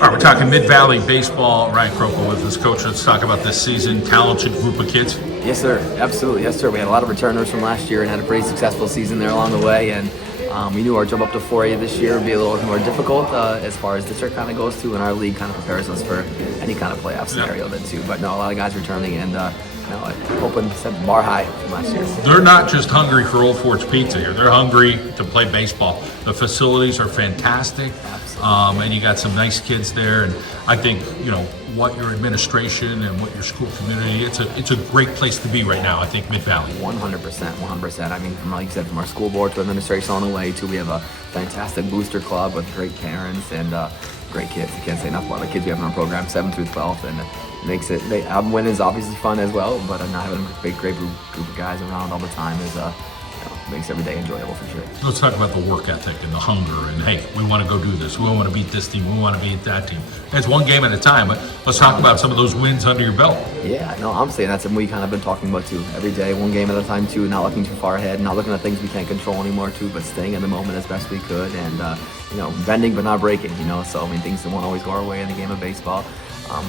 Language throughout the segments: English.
All right, we're talking Mid-Valley baseball. Ryan Kropa with us, coach. Let's talk about this season. Talented group of kids. Yes, sir. Absolutely. Yes, sir. We had a lot of returners from last year and had a pretty successful season there along the way. And we knew our jump up to 4A this year would be a little more difficult as far as district kind of goes too. And our league kind of prepares us for any kind of playoff scenario then too. But no, a lot of guys returning and hoping to set the bar high from last year. They're not just hungry for Old Fort's pizza here. They're hungry to play baseball. The facilities are fantastic. And you got some nice kids there. And I think, what your administration and what your school community, it's a great place to be right now, I think, Mid-Valley. 100%. I mean, from like you said, from our school board to administration on the way to, we have a fantastic booster club with great parents and great kids. I can't say enough about the kids we have in our program, 7 through 12, and it makes it, winning is obviously fun as well, but not having a great group of guys around all the time is makes every day enjoyable for sure. Let's talk about the work ethic and the hunger and, hey, we want to go do this. We want to beat this team. We want to beat that team. It's one game at a time, but let's talk about some of those wins under your belt. Yeah, no, I'm saying that's something we kind of been talking about too. Every day, one game at a time too, not looking too far ahead, not looking at things we can't control anymore too, but staying in the moment as best we could and, bending but not breaking, So, I mean, things won't always go our way in the game of baseball.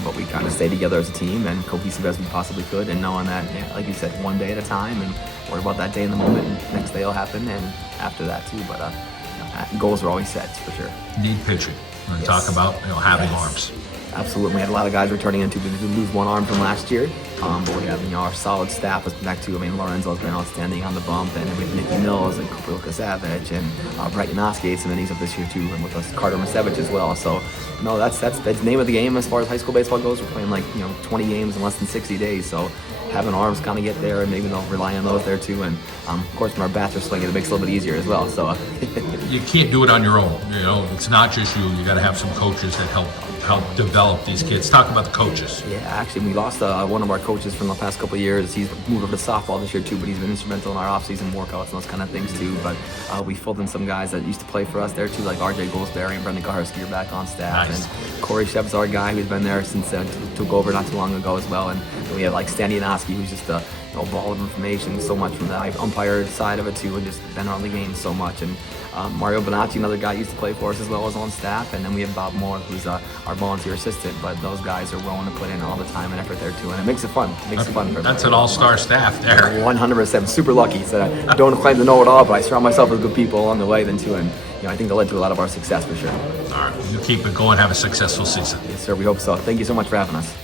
But we kind of stay together as a team and cohesive as we possibly could, and knowing that, like you said, one day at a time, and worry about that day in the moment, and next day will happen, and after that too. But goals are always set for sure. Need pitching. We're going to talk about having arms. Absolutely. We had a lot of guys returning in too. We did lose one arm from last year, but we have our solid staff has been back too. I mean, Lorenzo's been outstanding on the bump, and we have Nicky Mills and Cooper Savage and Bright Yanoski had some innings up this year too, and with us Carter Masevich as well. So, no, that's the name of the game as far as high school baseball goes. We're playing 20 games in less than 60 days. So, having arms kind of get there, and maybe they'll rely on those there too. And of course, when our bats are swinging, it makes it a little bit easier as well. So, you can't do it on your own. It's not just you. You got to have some coaches that help develop these kids. Talk about the coaches. Yeah, actually, we lost one of our coaches from the past couple of years. He's moved over to softball this year too, but he's been instrumental in our off-season workouts and those kind of things too. But we filled in some guys that used to play for us there too, like R.J. Goldsberry and Brendan Gaharski are back on staff. Nice. And Corey Shev's our guy who's been there since took over not too long ago as well. And we have like Stan Yanoski, who's just a ball of information, so much from the umpire side of it too, and just been around the game so much. And Mario Bonacci, another guy, used to play for us as well as on staff. And then we have Bob Moore, who's our volunteer assistant. But those guys are willing to put in all the time and effort there too, and it makes it fun. It makes it fun for everybody. That's an all-star staff there. 100%. Super lucky. So I don't claim to know it all, but I surround myself with good people along the way then too, and I think that led to a lot of our success for sure. All right, you keep it going. Have a successful season. Yes, sir. We hope so. Thank you so much for having us.